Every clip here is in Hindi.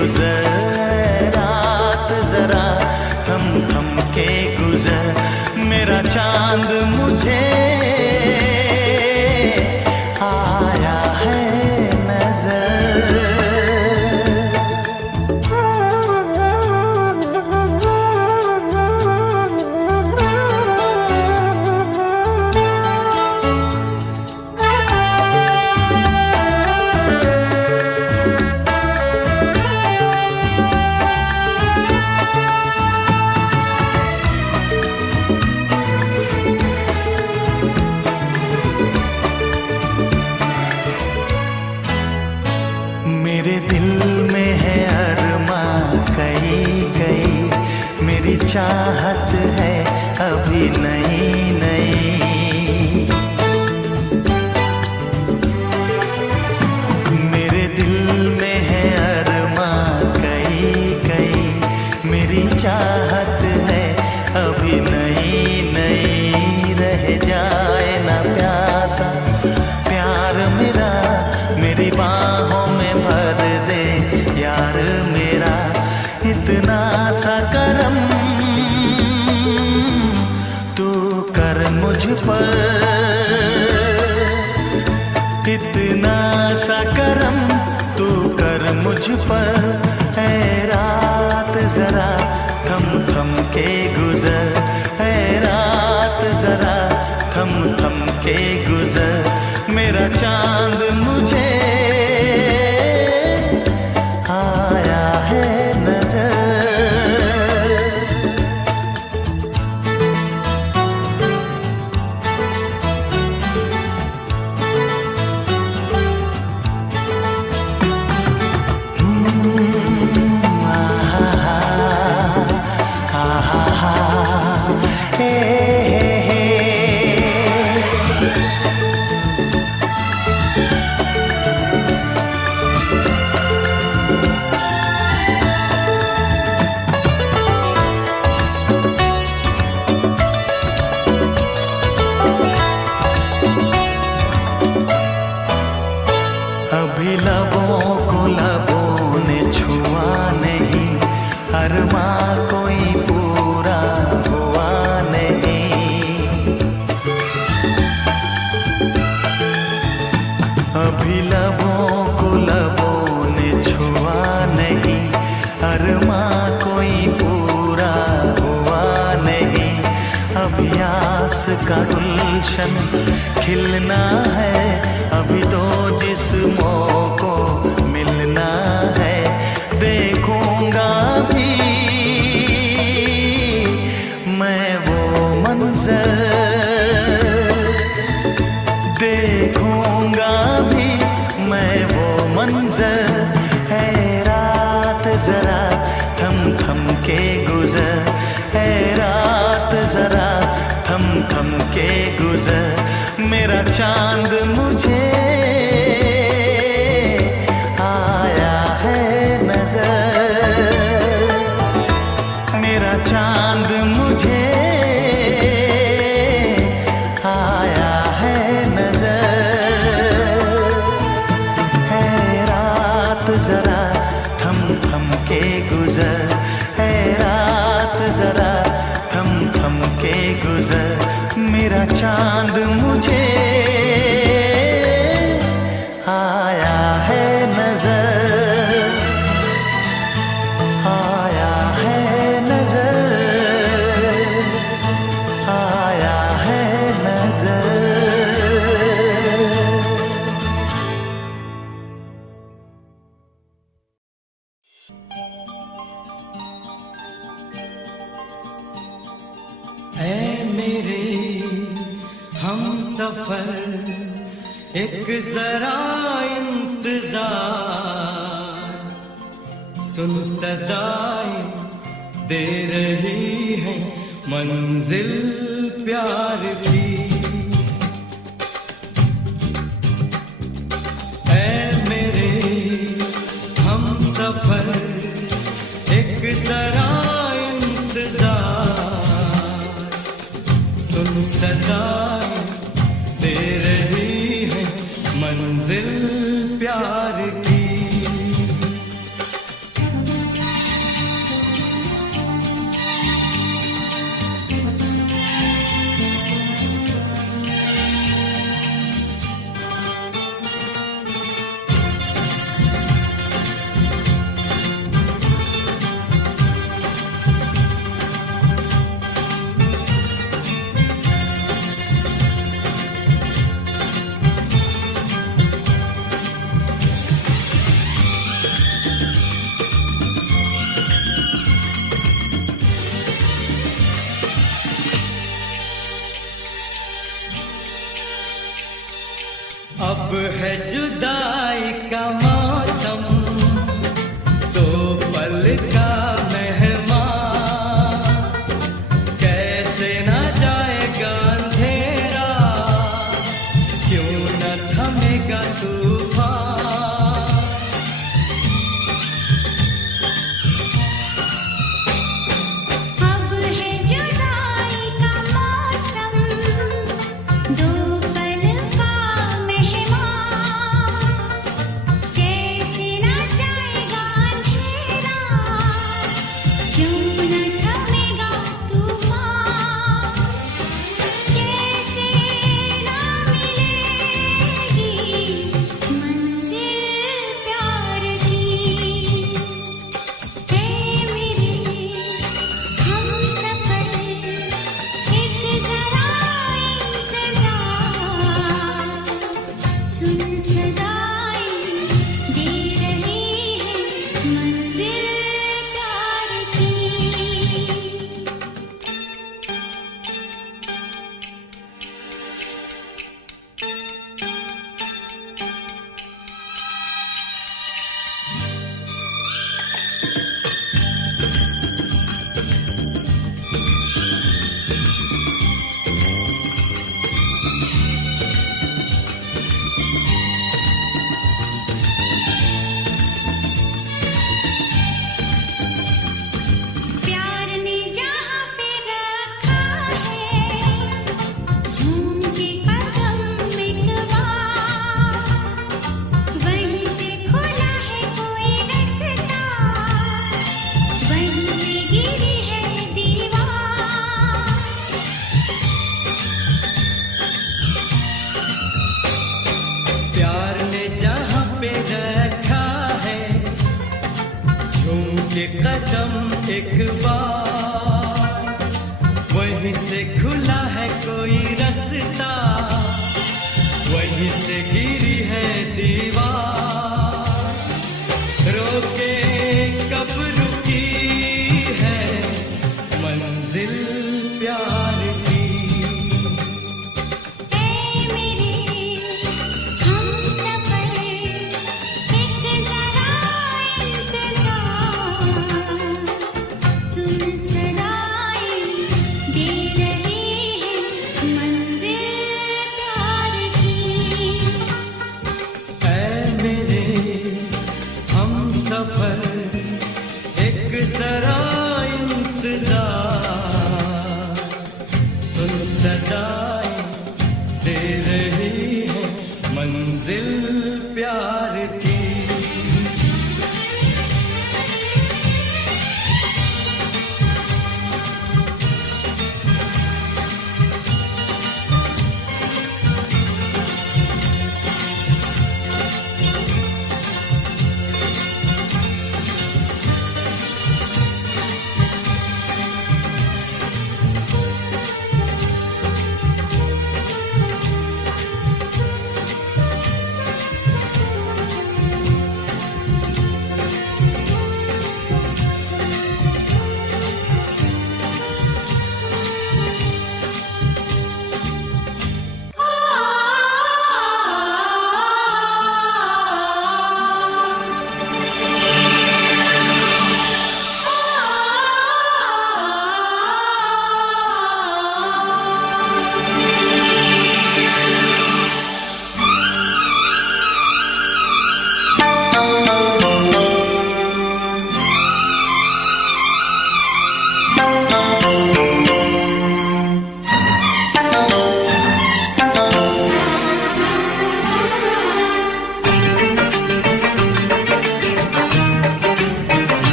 गुजर, रात जरा थम थम के गुजर, मेरा चांद मुझे आया है नजर। मेरे दिल में है अरमां कई कई, मेरी चाहत है अभी नई नई। मेरे दिल में है अरमां कई कई, मेरी चाहत है अभी नई नई। रह जाए ना प्यासा प्यार मेरा, मेरी बाहों में भर दे यार मेरा। इतना सा करम तू कर मुझ पर, इतना सा करम तू कर मुझ पर। ऐ रात जरा थम थम के गुजर, ऐ रात जरा थम थम के गुजर, मेरा चांद मुझे आया है नजर। अभी लबों को लबों ने छुआ नहीं, अरमां कोई पूरा हुआ नहीं। अभी लबों को लबों ने छुआ नहीं, अरमां कोई पूरा हुआ नहीं। अभी आस का गुलशन खिलना है, अभी तो जिस्मों को मिलना है। देखूंगा भी मैं वो मंजर, देखूंगा भी मैं वो मंजर। है रात जरा थम थम के गुजर, है रात जरा थम थम के गुजर, मेरा चांद मुझे आया है नजर। मेरा चांद मुझे आया है नजर। है रात जरा थम थम के गुजर, है रात जरा थम थम के गुजर, मेरा चांद मुझे आया है नजर, आया है नजर, आया है नजर। ऐ मेरे हम सफर एक जरा इंतजार, सुन सदाएं दे रही है मंजिल प्यार की। ऐ मेरे हम सफर एक जरा सुन सदाएं दे रही है मंजिल प्यार की। है जुदाई का मौसम, दो पल का मेहमान, कैसे ना जाएगा अंधेरा, क्यों न थमेगा तूफान। अब है जुदाई का मौसम, दो पल का मेहमान, कैसे न जाएगा अंधेरा, क्यों न थमेगा तूफान। कैसे न मिलेगी मंजिल प्यार की, है मेरे हमसफर एक जरा इंतजार, सुन सदाएं दे रही है मंजिल प्यार की। प्यार ने जहाँ पे रखा है, झूम के कदम एक बार, वहीं से खुला है कोई रास्ता, वहीं से गिरी है दीवार। प्यार ने जहाँ पे रखा है, झूम के कदम एक बार, वहीं से खुला है कोई रास्ता, वहीं से गिरी है दीवार। रोके कब रुकी है मंजिल प्यार की। है मेरे हमसफर एक जरा इंतजार, सुन सदाएं दे रही है मंजिल प्यार की। ऐ मेरे हमसफर एक जरा इंतजार, सुन सदाएं दे रही है मंजिल प्यार की।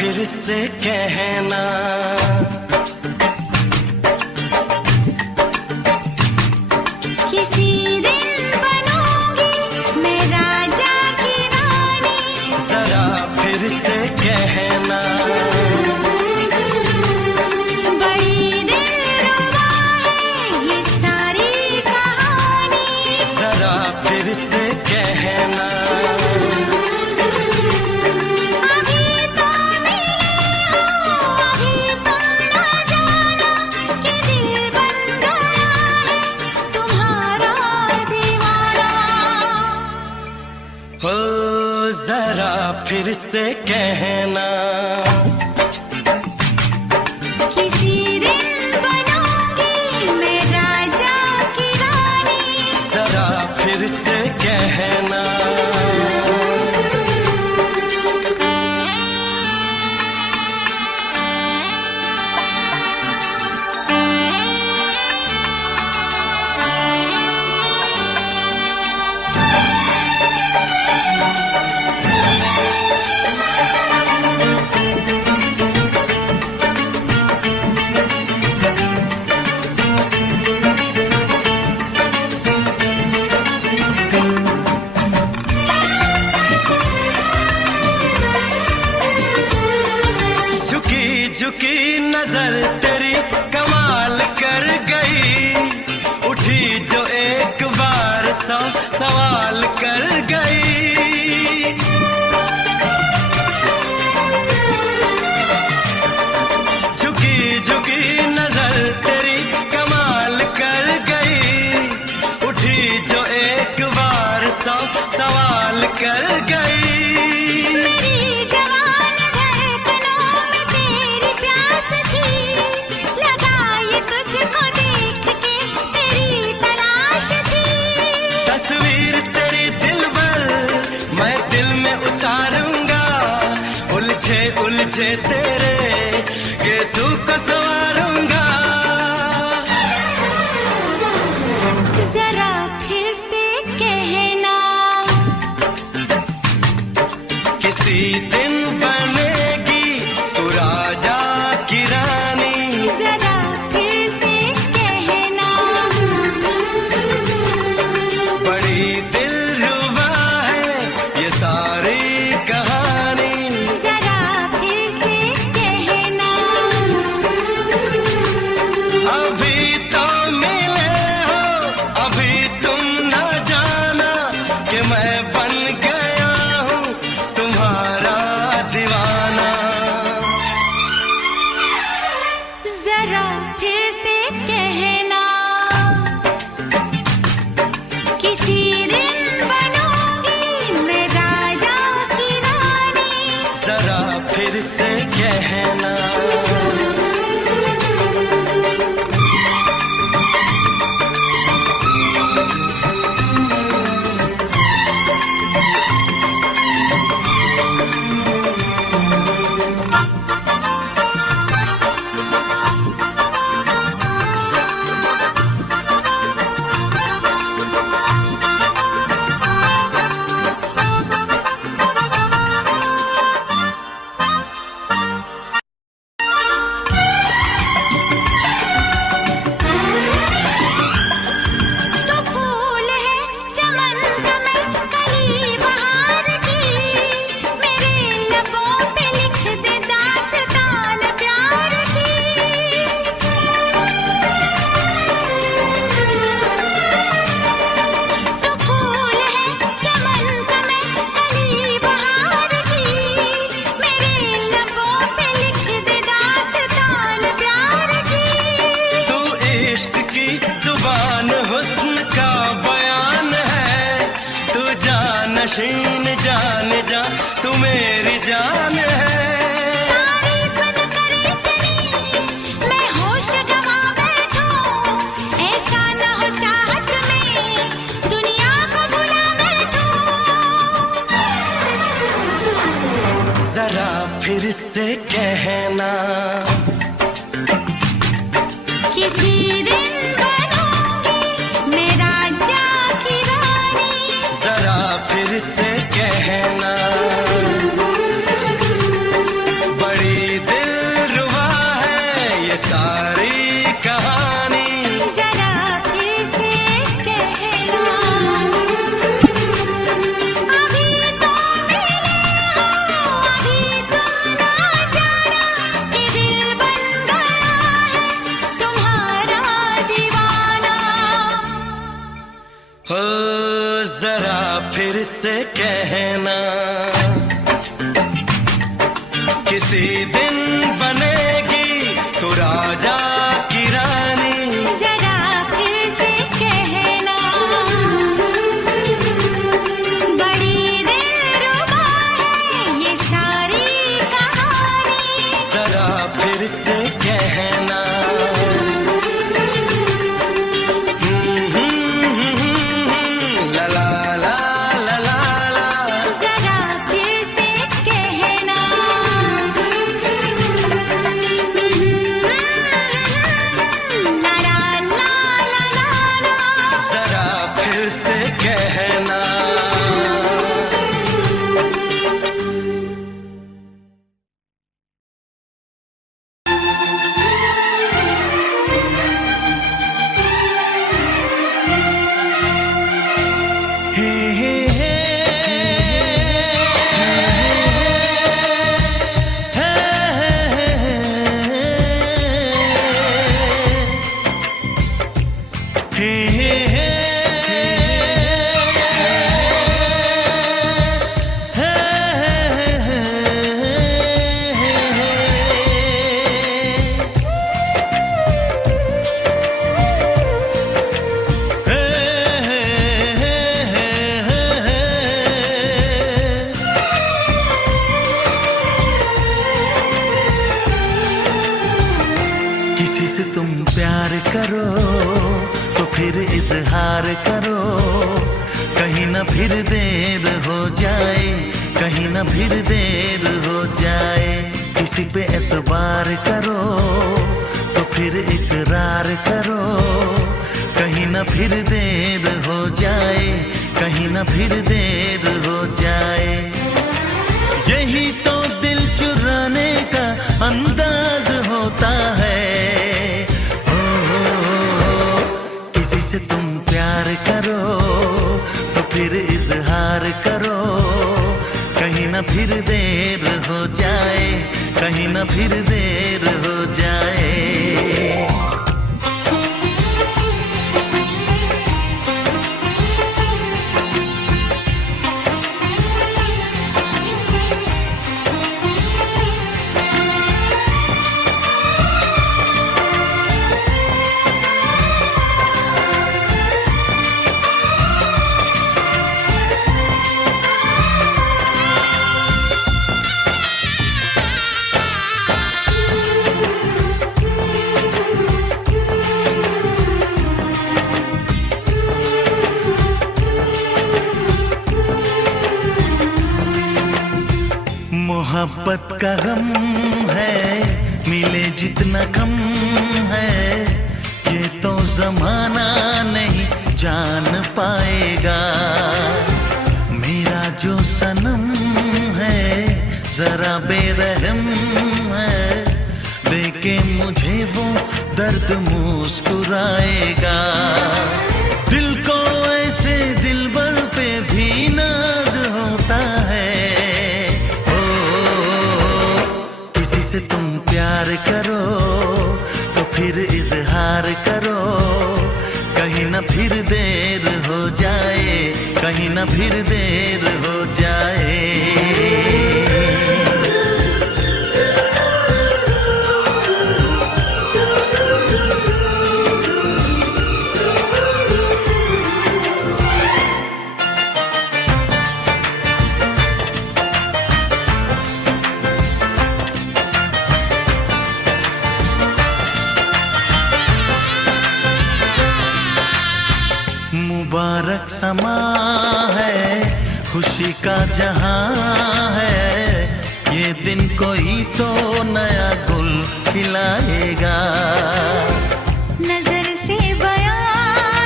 फिर से कहना किसी दिन बनूंगी मैं राजा की रानी। जरा फिर से कहना फिर से कहना। अभी तो मिले हो, अभी तुम ना जाना कि दिल बन गया है तुम्हारा दीवाना। हो जरा फिर से कहना। किसी दिन बनूंगी मैं राजा की रानी। जरा फिर से कहना। झुकी नजर तेरी कमाल कर गई, उठी जो एक बार 100 सवाल कर गई। झुकी नजर तेरी कमाल कर गई, उठी जो एक बार 100 सवाल कर गई। मेरी जवान धड़कनों में तेरी प्यास थी, लगाई तुझको देख के तेरी तलाश थी। तस्वीर तेरी दिल भर मैं दिल में उतारूंगा, उलझे उलझे तेरे गेसू को संवारूंगा। जरा फिर से कहना। किसी दिन बनेगी तू राजा की रानी। जरा फिर से कहना। बड़ी दिलरुबा है ये सारी कहानी। जरा फिर से कहना। अभी तो मिले हो, अभी तुम ना जाना कि मैं बन गया हूँ तुम्हारा दीवाना। जरा फिर से कहना। किसी दिन बनूंगी मैं राजा की रानी। जरा फिर से कहना। तो फूल है चमन का मैं कली बहार की, मेरे लबों पे लिख दे दास्तान प्यार की। तो फूल है चमन का मैं कली बहार की, मेरे लबों पे लिख दे दास्तान प्यार की। तू इश्क की जुबान हुस्न का बयान है, तू जानशीन जान जा तू मेरी जान है। तारीफ न करे इतनी मैं होश गवा बैठूं, ऐसा न हो चाहत में दुनिया को भुला बैठूं। जरा फिर से कहना। किसी दिन बनूंगी मैं राजा की रानी। जरा फिर से कहना। बड़ी दिलरुबा है ये सारी कहानी। जरा फिर से कहना। अभी तो मिले हो, अभी तुम ना जाना कि दिल बन गया है तुम्हारा दीवाना। हो जरा फिर से कहना, किसी दिन बनेगी तू राजा की रानी। जरा फिर से कहना, बड़ी दिलरुबा है ये सारी कहानी। जरा फिर से कहना, ला ला ला ला ला ला। जरा फिर से कहना, ला ला ला ला ला। जरा फिर से कहना। हे हे हे किसी से तुम प्यार करो तो फिर इजहार करो, कहीं ना फिर देर हो जाए, कहीं ना फिर देर हो जाए। किसी पे एतबार करो तो फिर इकरार करो, कहीं ना फिर देर हो जाए, कहीं ना फिर देर हो जाए। यही तो दिल चुराने का अंदाज होता है। किसी से तुम प्यार करो तो फिर इजहार करो, कहीं ना फिर देर हो जाए, कहीं ना फिर देर हो जाए। मोहब्बत का गम है, मिले जितना कम है, ये तो जमाना नहीं जान पाएगा। मेरा जो सनम है जरा बेरहम है, देखे मुझे वो दर्द मुस्कुराएगा। दिल को ऐसे दिलबर पे भी नाज होता है। किसी से तुम प्यार करो तो फिर इजहार करो, कहीं ना फिर देर हो जाए, कहीं ना फिर देर हो जाए। मुबारक समा है, खुशी का जहां है, ये दिन कोई तो नया गुल खिलाएगा। नजर से बयां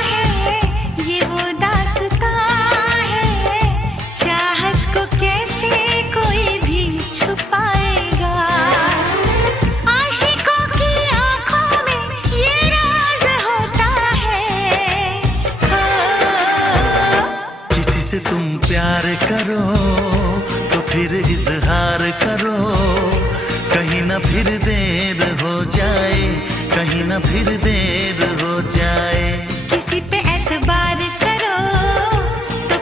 है ये वो दास्तां है, चाहत को कैसे कोई भी छुपाएगा। आशिकों की आंखों में ये राज होता है। किसी से तुम प्यार करो तो फिर इजहार करो, कहीं ना फिर देर हो जाए, कहीं ना फिर देर हो जाए। किसी पे एतबार करो तो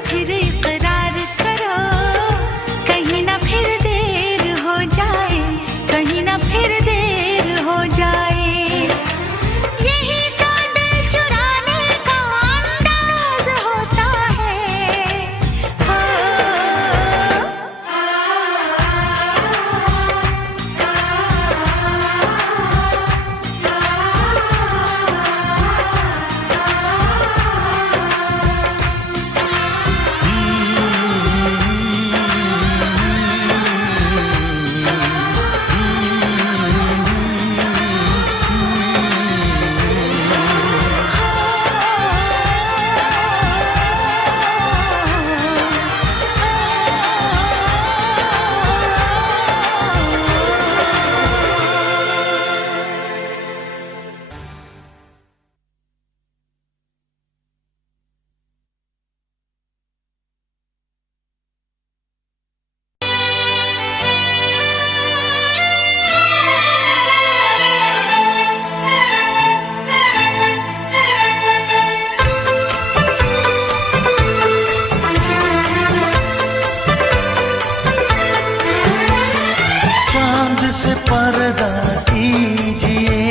से पर्दा कीजिए,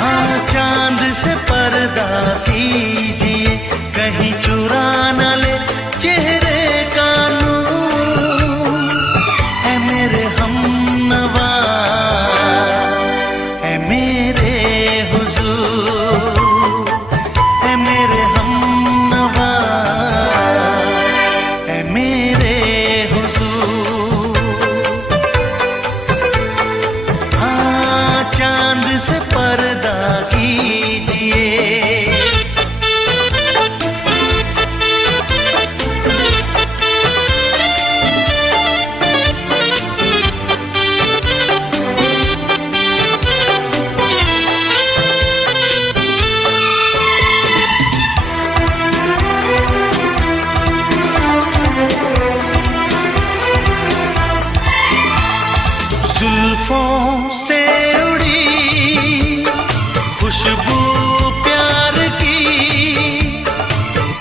हाँ चांद से पर्दा कीजिए, कहीं चुरा न ले चेहरे का नूर। है मेरे हमनवा, है मेरे हुजूर, है मेरे हमनवा, है मेरे हुजूर। हाँ चांद से पर्दा कीजिए। जुल्फों से उड़ी खुशबू प्यार की,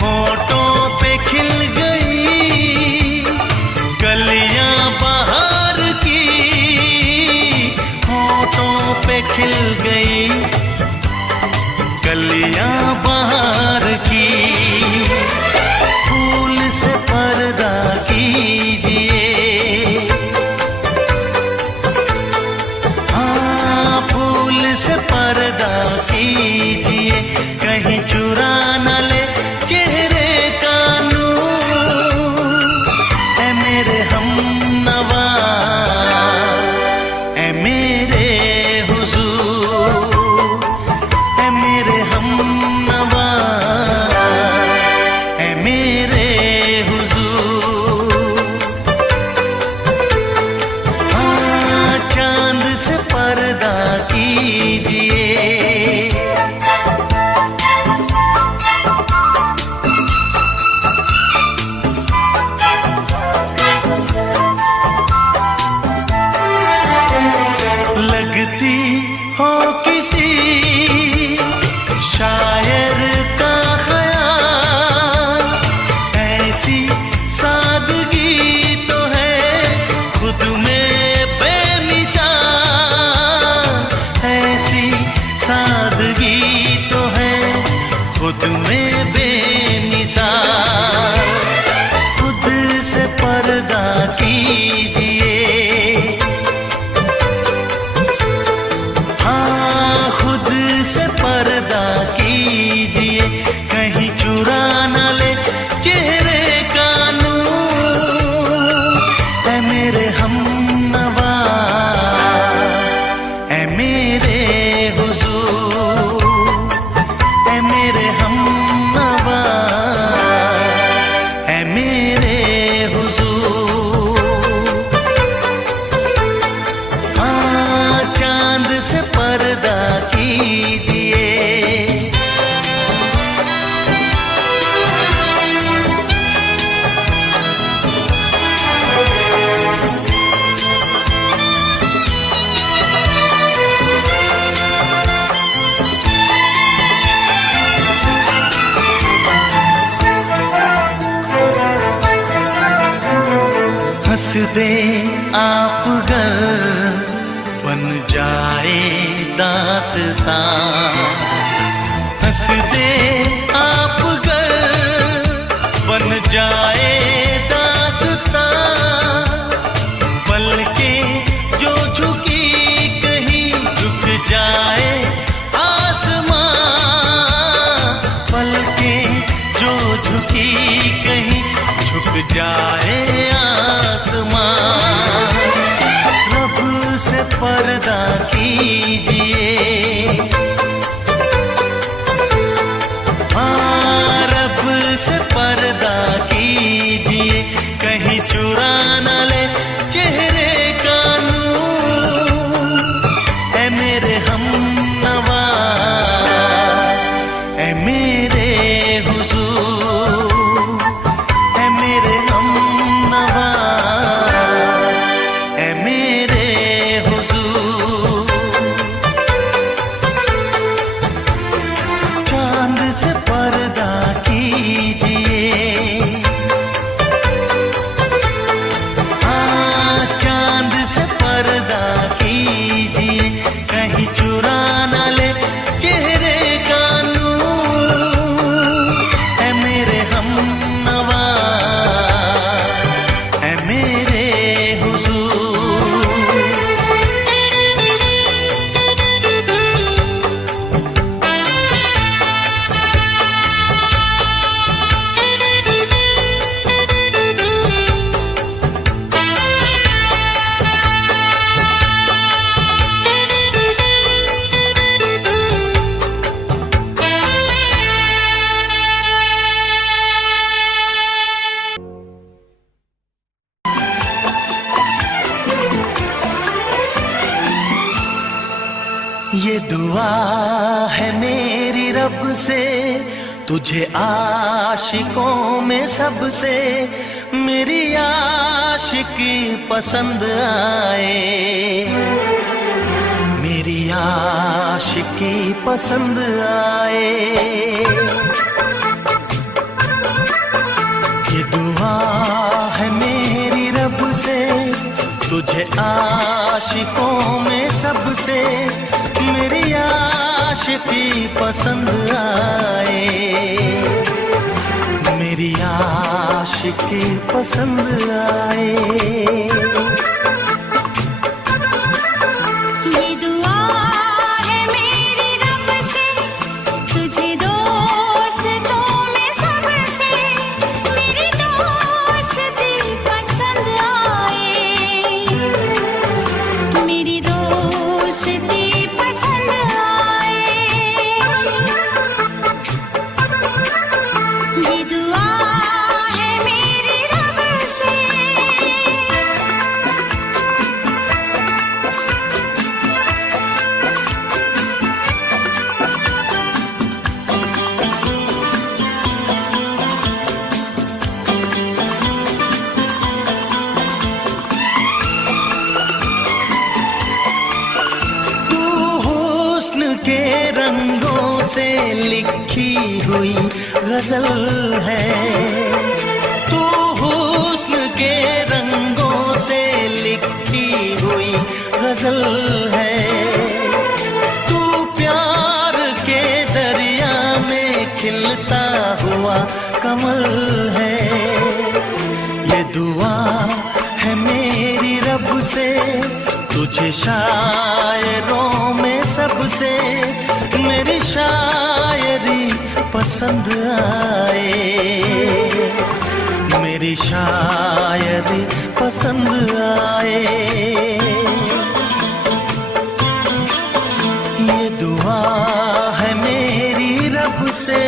होठों पे खिल गई कलियां बहार की, होठों पे खिल गई कलियां बहार की। फूल से पर्दा कीजिए, से पर्दा कीजिए, कहीं चुरा न ले चेहरे का नूर। है मेरे हमनवा, है मेरे हुजूर, है मेरे हमनवा, है मेरे हुजूर। हाँ चांद से पर्दा कीजिए। लगती हो किसी शायर का ख्याल, ऐसी सादगी तो है खुद में बेमिसाल, ऐसी सादगी तो है खुद में बेमिसाल। खुद से पर्दा कीजिए, हाँ खुद से पर्दा कीजिए, कहीं चुरा न ले चेहरे का नूर। है मेरे हमनवा, है मेरे हुजूर, है मेरे हमनवा, है मेरे हुजूर। हाँ चांद से पर्दा कीजिए। हंस दे आप गर बन जाए दास्तां, हंस दे आप गर बन जाए दास्तां। पलकें जो झुकी कहीं झुक जाए आसमां, पलकें जो झुकी कहीं झुक जाए आसमां। रब से पर्दा कीजिए, हाँ रब से पर्दा कीजिए, कहीं चुरा न ले चेहरे का नूर। है मेरे हमनवा, है मेरे हुजूर, है मेरे हमनवा, है मेरे हुजूर। चांद से पर्दा कीजिए, रब से, तुझे आशिकों में सबसे मेरी आशिकी पसंद आए, मेरी आशिकी पसंद आए। ये दुआ है मेरी रब से, तुझे आशिकों में सबसे मेरी आशिकी पसंद आए, मेरी आशिकी पसंद आए। के रंगों से लिखी हुई गजल है, तू हुस्न के रंगों से लिखी हुई गजल है, तू प्यार के दरिया में खिलता हुआ कमल है। ये दुआ है मेरी रब से, तुझे शायरों में सबसे मेरी शायरी पसंद आए, मेरी शायरी पसंद आए। ये दुआ है मेरी रब से।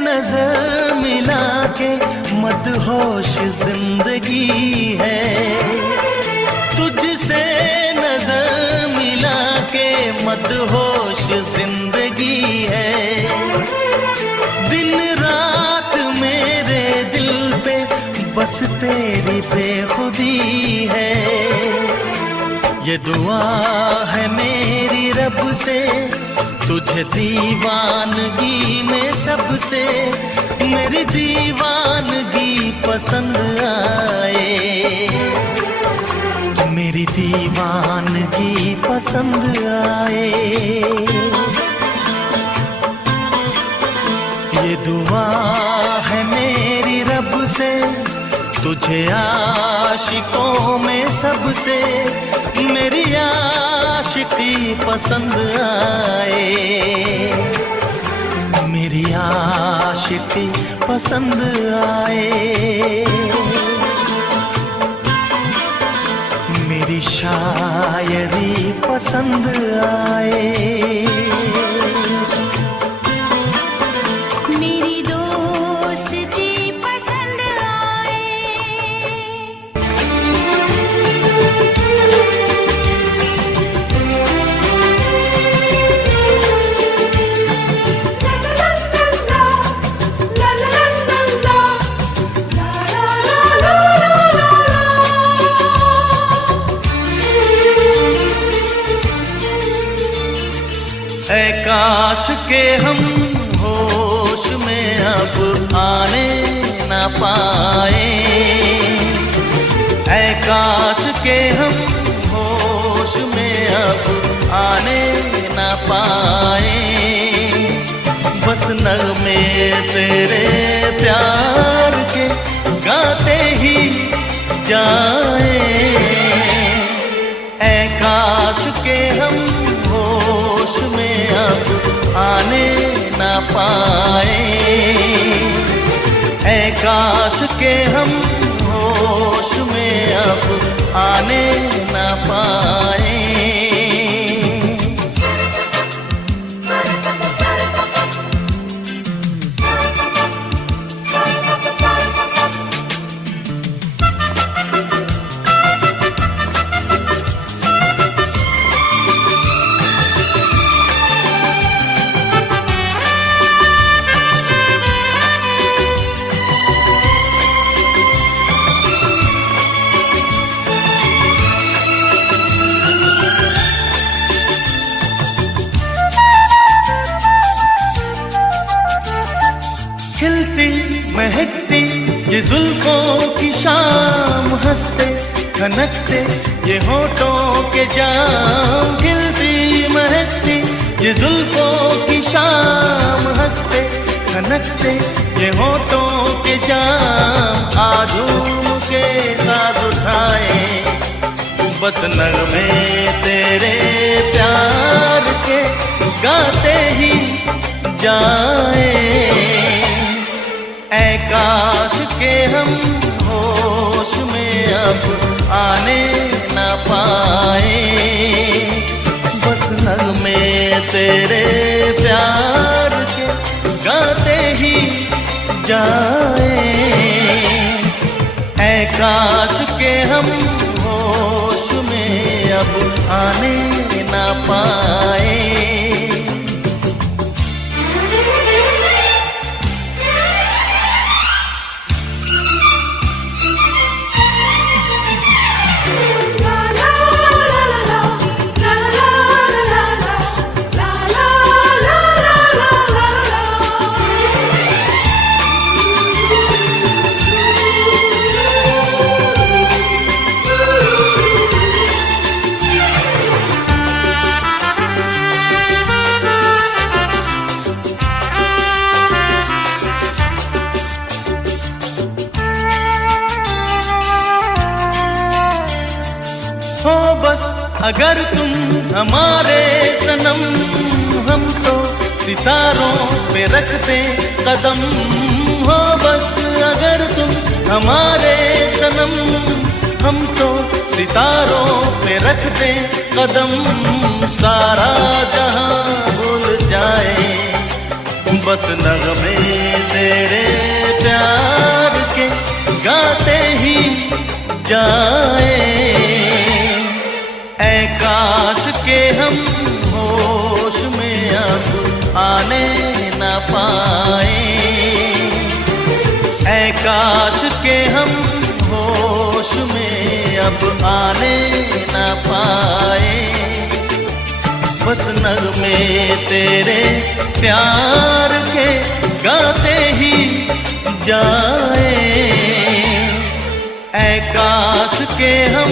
नजर मिला के मदहोश जिंदगी है, तुझसे नजर मिला के मदहोश जिंदगी है। दिन रात मेरे दिल पे बस तेरी बेखुदी है। ये दुआ है मेरी रब से, तुझे दीवानगी में सबसे मेरी दीवानगी पसंद आए, मेरी दीवानगी पसंद आए। ये दुआ है मेरी रब से, तुझे आशिकों में सबसे मेरी आशिकी पसंद आए, मेरी आशिकी पसंद आए, मेरी शायरी पसंद आए, मेरी दोस्ती पसंद आए। ऐ काश के हम होश में अब आने न पाए, ऐ काश के हम होश में अब आने न पाए, बस नगमे तेरे प्यार के गाते ही जाए, ऐ काश के हम होश में अब आने न पाए, ऐ काश के हम होश में अब आने न पाए। खिलती महकती ये जुल्फों की शाम, हंसते खनकते ये होठों के जाम, खिलती महकती ये जुल्फों की शाम, हंसते खनकते ये होठों के जाम, आजूम के साथ उठाए बस नगमे तेरे प्यार के गाते ही जाए, ऐ काश के हम होश में अब आने न पाए, बस नगमे तेरे प्यार के गाते ही जाए, ऐ काश के हम होश में अब आने न पाए। हो बस अगर तुम हमारे सनम, हम तो सितारों पे रखते कदम, हो बस अगर तुम हमारे सनम, हम तो सितारों पे रखते कदम, सारा जहां भूल जाए बस नगमे तेरे प्यार के गाते ही जाए, ऐ काश के हम होश में अब आने न पाए, ऐ काश के हम होश में अब आने न पाए, बस नगमे तेरे प्यार के गाते ही जाए, ऐ काश के हम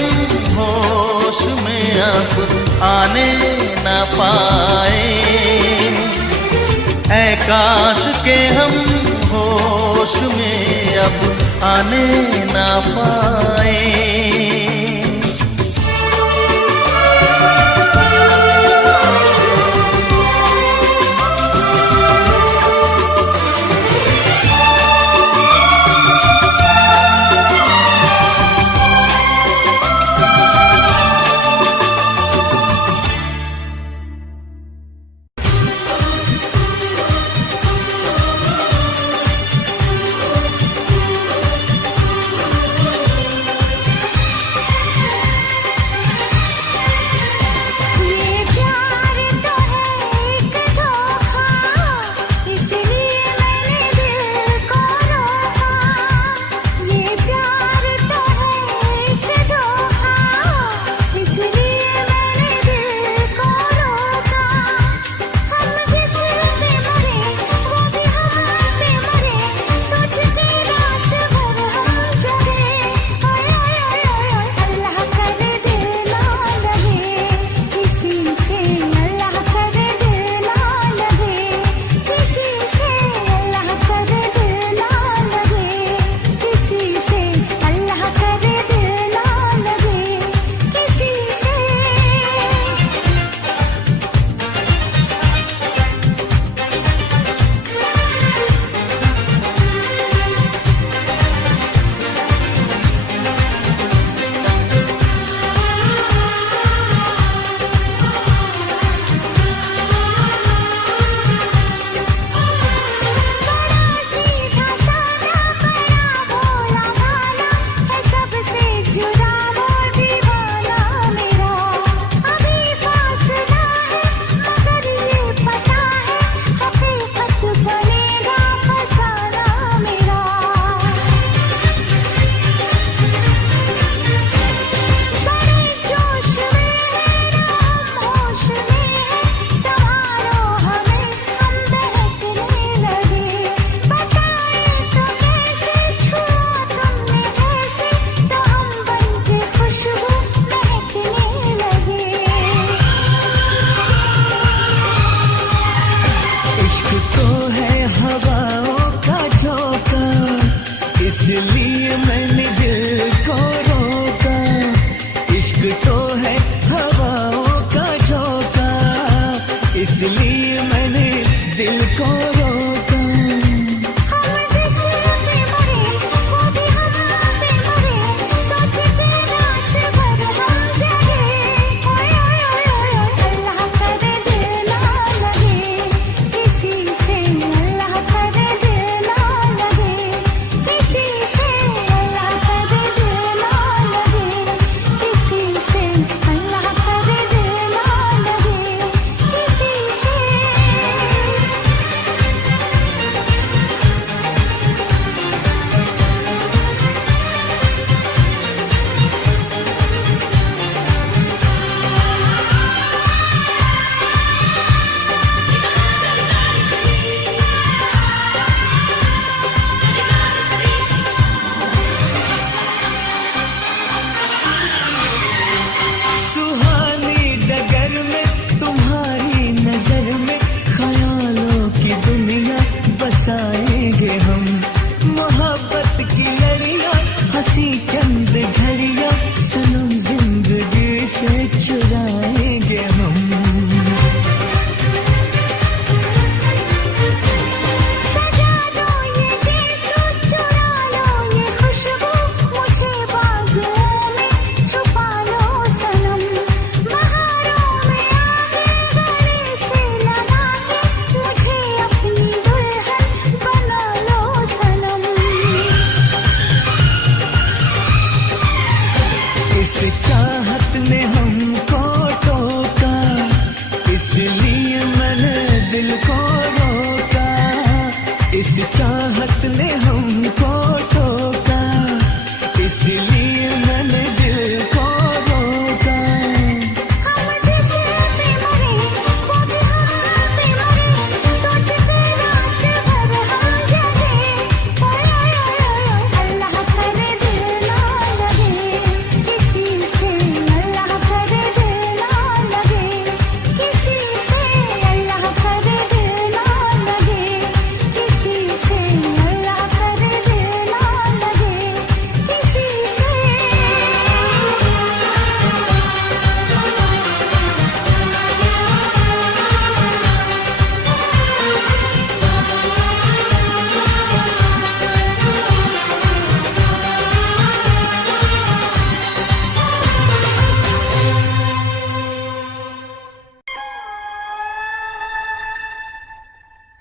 होश में अब आने न पाए, ऐ काश के हम होश में अब आने ना पाए। इसलिए मैंने दिल को रोका, इश्क तो है हवाओं का झोंका, इसलिए मैंने दिल को रोका। इस चाहत ने हमको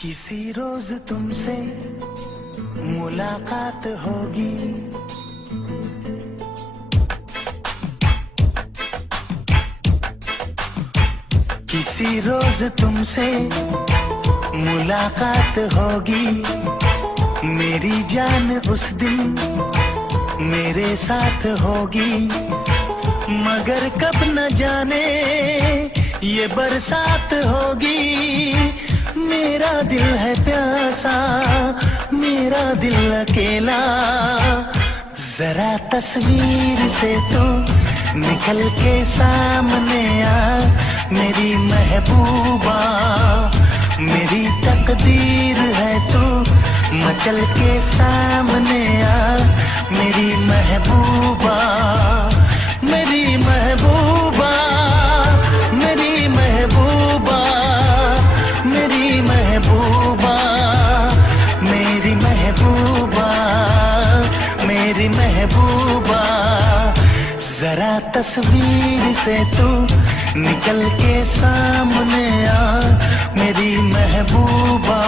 किसी रोज तुमसे मुलाकात होगी, किसी रोज तुमसे मुलाकात होगी। मेरी जान उस दिन मेरे साथ होगी, मगर कब न जाने ये बरसात होगी। मेरा दिल है प्यासा, मेरा दिल अकेला, जरा तस्वीर से तो निकल के सामने आ मेरी महबूबा। मेरी तकदीर है तू मचल के सामने आ मेरी महबूबा, मेरी महबूबा, मेरी महबूबा, मेरी महबूबा, मेरी महबूबा, मेरी महबूबा। जरा तस्वीर से तू निकल के सामने आ मेरी महबूबा।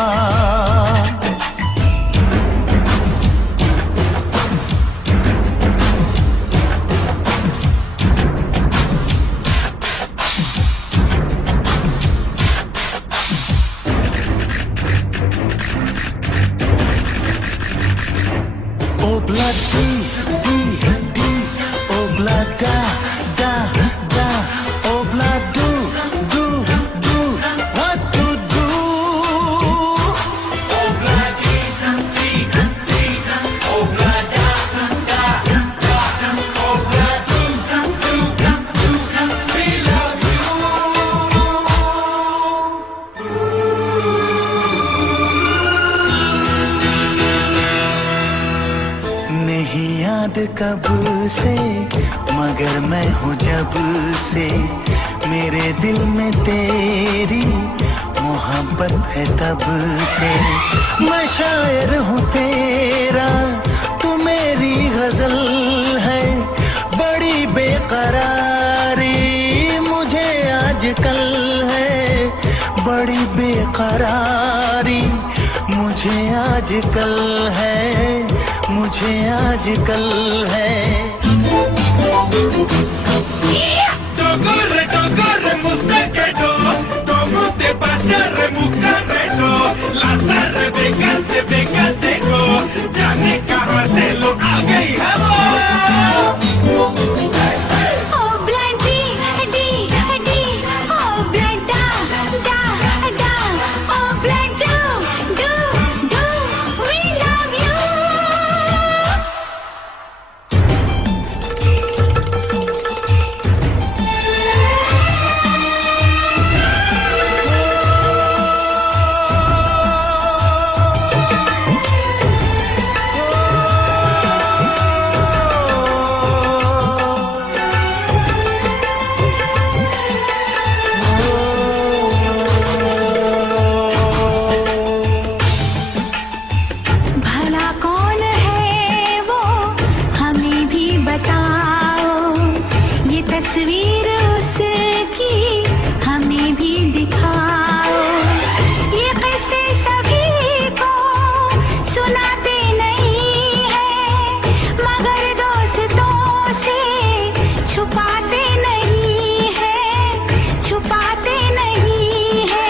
Obla di di di, obla da da da, obla do do do, what to do? Obla di di di, obla da da da, obla do do do, we love you. नहीं याद कब से मगर मैं हूँ जब से, मेरे दिल में तेरी मोहब्बत है तब से। मैं शायर हूँ तेरा, तू मेरी गजल है, बड़ी बेकरारी मुझे आजकल है, बड़ी बेकरारी मुझे आजकल है, मुझे आजकल है। Togorre, togorre, mustaquedo, como te pasa, remucarredo, lazarre, vegante, vegateco, ya ne carratelo, haga y jabón. Oh blind D D D, oh blind da da da, oh blind do do do, we love you. भला कौन है वो हमें भी बताओ, ये तस्वीर उसकी हमें भी दिखाओ। ये किस्से सभी को सुनाते नहीं है, मगर दोस्तों से छुपाते नहीं है, छुपाते नहीं है।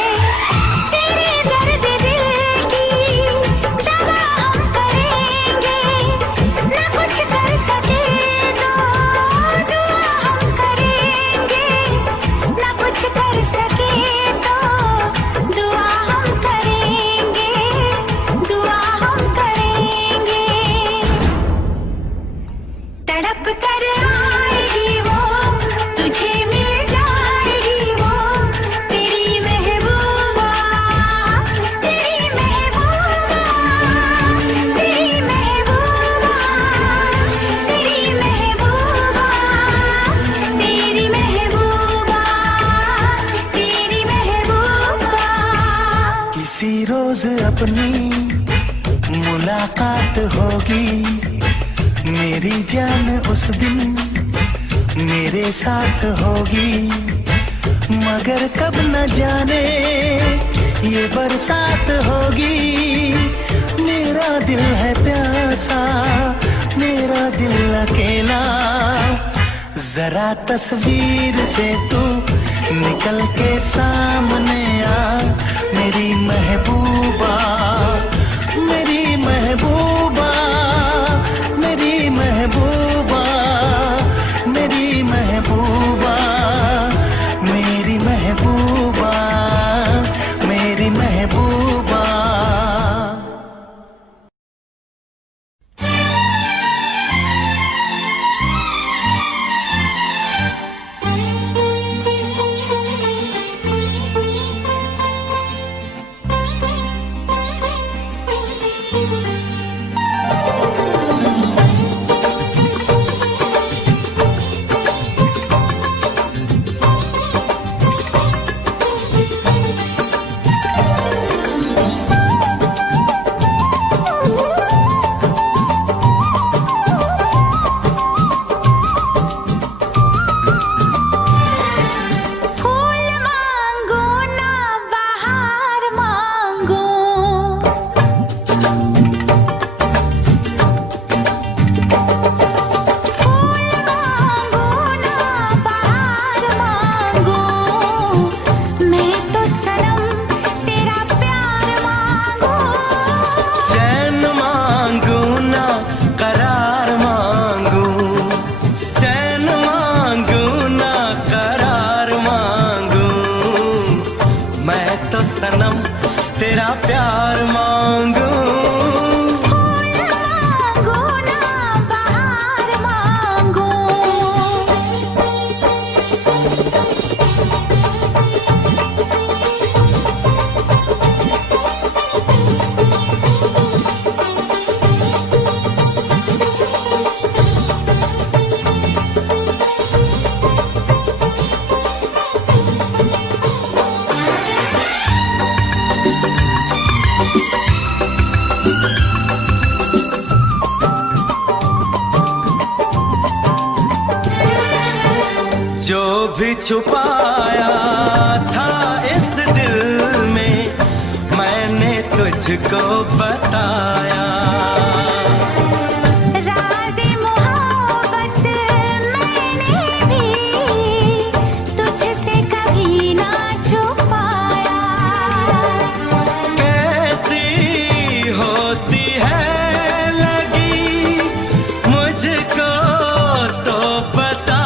तेरे दर्द दिल की दवा हम करेंगे, न कुछ कर सके तो दुआ हम करेंगे, न कुछ कर सके तो दुआ हम करेंगे, दुआ हम करेंगे। तड़प कर आएगी वो, तुझे मिल जाएगी वो, तेरी महबूबा, तेरी महबूबा, तेरी महबूबा, तेरी महबूबा, तेरी महबूबा, तेरी महबूबा। किसी रोज अपनी मुलाकात होगी, मेरी जान उस दिन मेरे साथ होगी, मगर कब न जाने ये बरसात होगी। मेरा दिल है प्यासा, मेरा दिल अकेला। जरा तस्वीर से तू निकल के सामने आ, मेरी महबूबा, मेरी महबूबा, मेरी महबूबा, मेरी महबूबा, मेरी महबूबा, मेरी महबूबा। भी छुपाया था इस दिल में, मैंने तुझको बताया। राज़े मोहब्बत मैंने भी तुझसे कभी ना छुपाया। कैसी होती है लगी मुझको तो बता,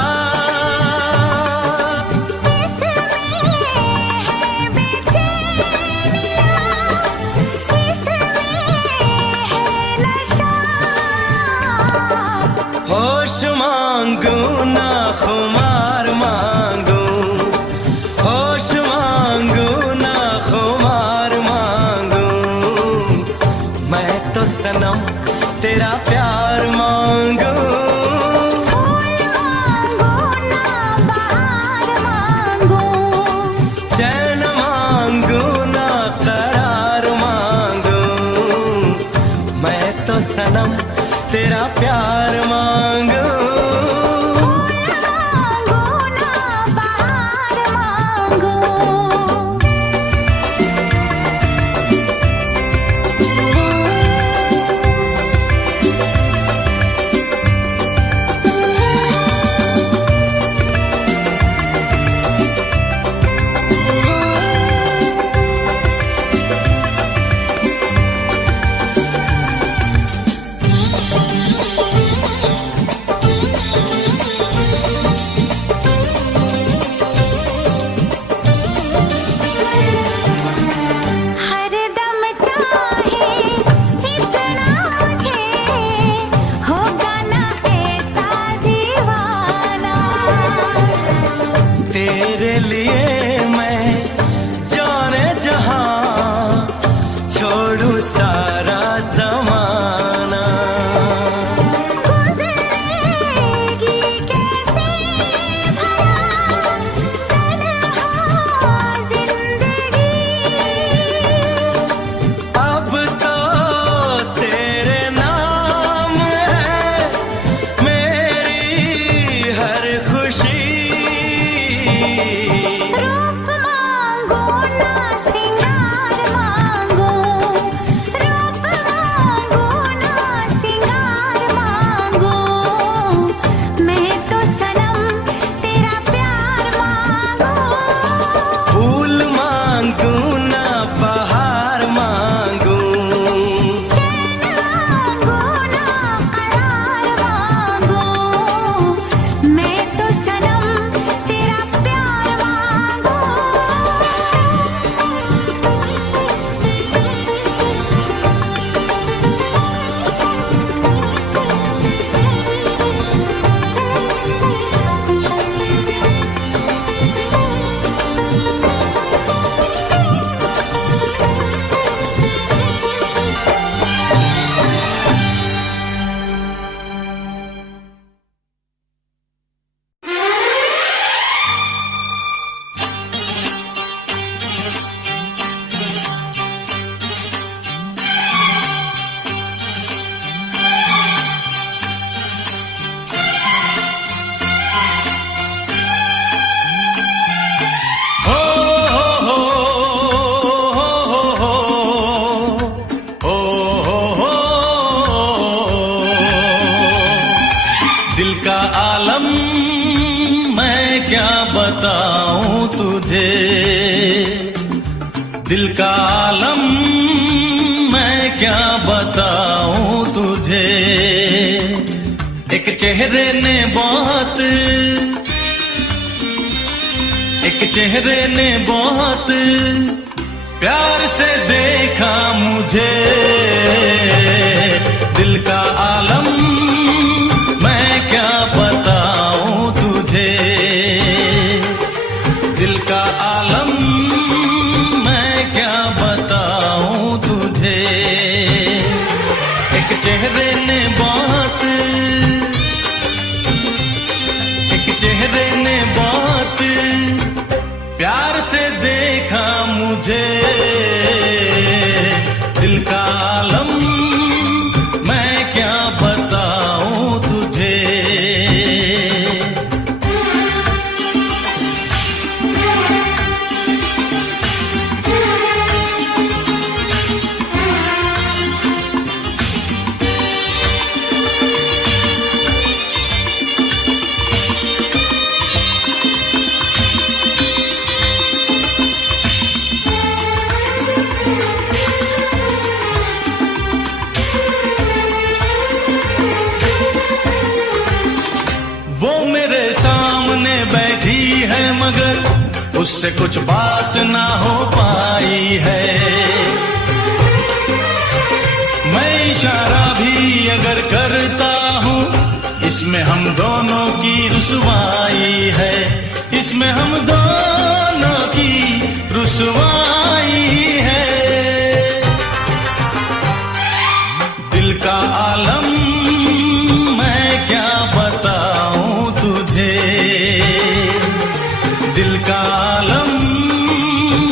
होश मांगू ना खुमार मांगू, होश मांगू ना खुमार मांगू, मैं तो सनम तेरा प्यार मांगू। फूल मांगो ना बहार मांगो, चैन मांगू ना करार मांगू, मैं तो सनम तेरा प्यार मांगू। फूल मांगो ना बहार मांगो। हरदम चाहे इतना मुझे होगा ना ऐसा दीवाना। तेरे लिए मैं जाने जहां छोड़ू सारा जमाना। गुज़रेगी कैसे भला तन्हा ज़िंदगी। अब तो तेरे नाम है मेरी हर खुशी। रूप मांगो ना सिंगार तुझे। दिल का आलम मैं क्या बताऊं तुझे। एक चेहरे ने बहुत प्यार से देखा मुझे। दिल का आलम मैं क्या बताऊं तुझे। दिल का आलम मैं क्या बताऊं तुझे। एक चेहरे ने बहुत प्यार से देखा मुझे। दिल का आलम मैं क्या बताऊं तुझे। वो मेरे सामने बैठी है मगर उससे कुछ बात ना हो पाई है। मैं इशारा भी अगर करता हूँ इसमें हम दोनों की रुसवाई है। इसमें हम दोनों की रुसवाई है। दिल का आलम मैं क्या बताऊं तुझे। दिल का आलम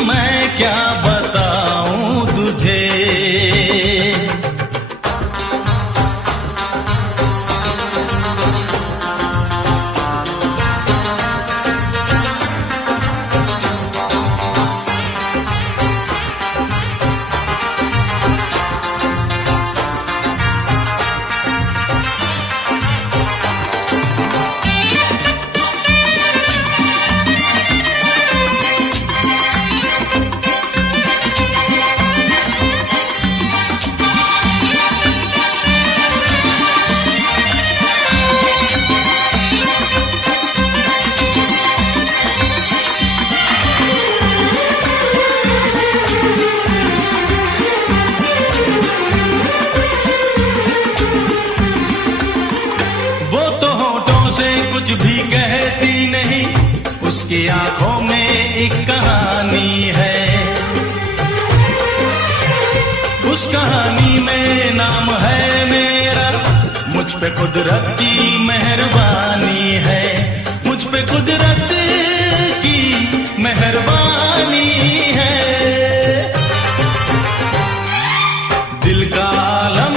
मैं क्या बताऊं तुझे। कुछ भी कहती नहीं उसकी आंखों में एक कहानी है। उस कहानी में नाम है मेरा। मुझ पे कुदरत की मेहरबानी है। मुझ पे कुदरत की मेहरबानी है। दिल का आलम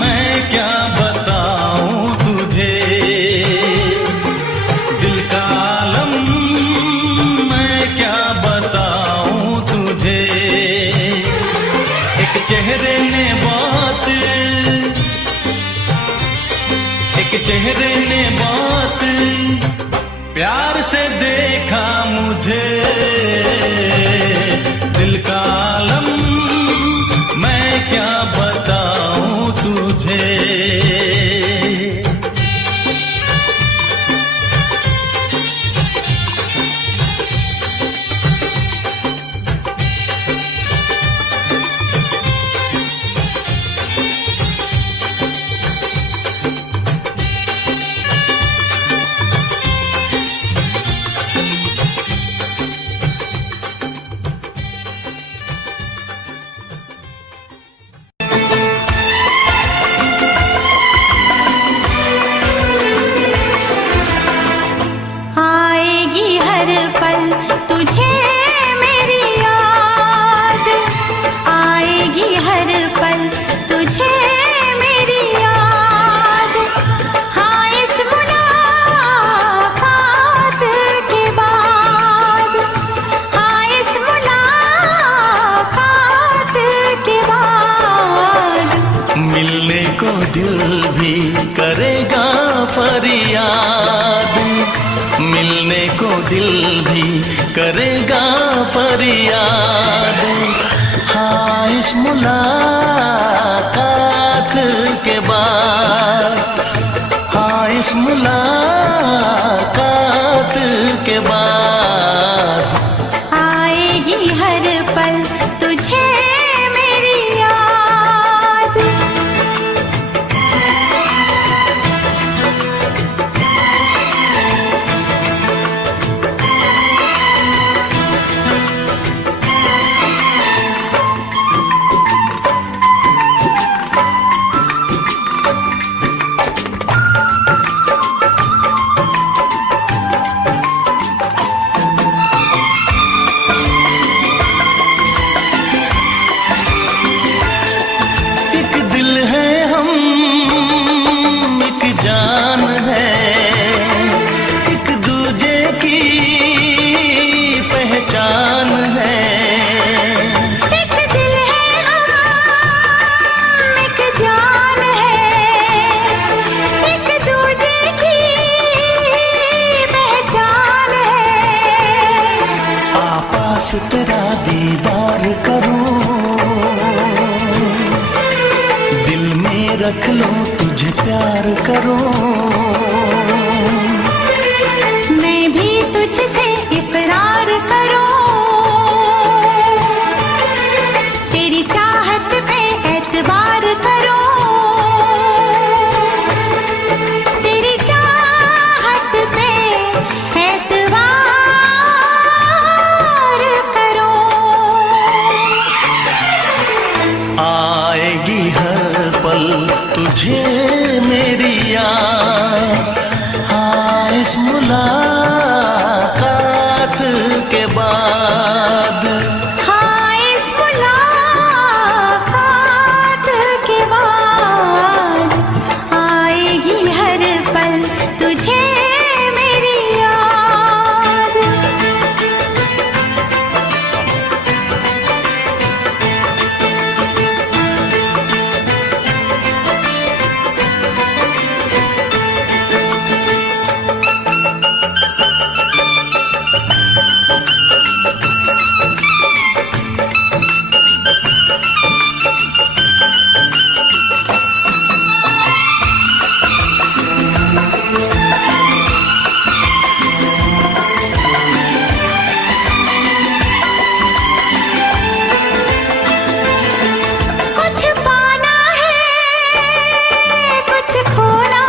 मैं क्या बताऊं तुझे। दिल का आलम मैं क्या बताऊं तुझे। एक चेहरे ने बहुत करेगा फरियाद। हाँ, इस मुलाकात के बाद, हाँ, इस मुलाकात के बाद आएगी हर पल तुझे मेरी याद। एक दिल है हम, एक जान है, एक दूजे की पहचान है। एक दिल है हम, एक जान है, एक दूजे की पहचान है। आपास तेरा दीदार करूं, दिल में रख लूं, तुझे प्यार करूं। मैं भी तुझसे इकरार करूं, तेरी चाहत पे एतबार करूं, तेरी चाहत पे एतबार करूं। आएगी हर पल तुझे मेरी याद। हाँ, इस मुलाकात के बाद, हाँ, इस मुलाकात के बाद आएगी हर पल तुझे मेरी याद। कुछ पाना है, कुछ खोना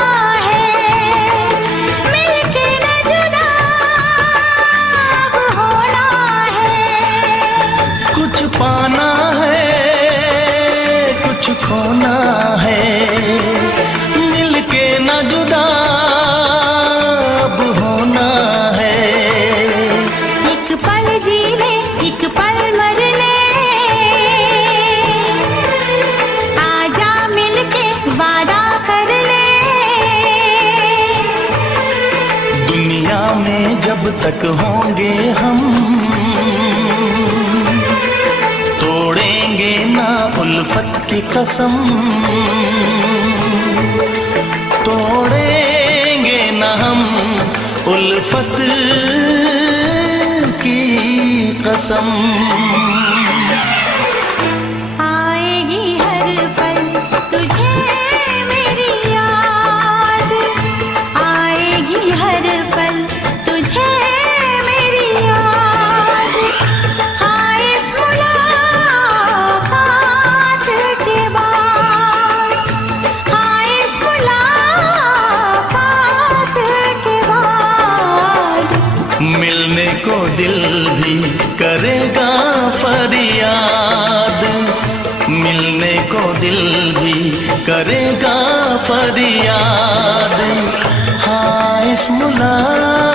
है, मिलके न जुदा अब होना है। कुछ पाना है, कुछ खोना है, मिलके न जुदा अब होना है। एक पल जी ले, एक पल मर ले, आजा मिलके वादा कर ले। दुनिया में जब तक होंगे हम, तोड़ेंगे ना उल्फत की कसम, तोड़ेंगे ना हम उल्फत की कसम। आएगी हर पल तुझे मेरी याद, आएगी हर पल तुझे मेरी याद। हाँ, इस मुलाकात के बाद, हाँ, इस मुलाकात के बाद मिलने को दिल भी करेगा फरियाद, मिलने को दिल भी करेगा फरियाद। हाँ, इस मुलाकात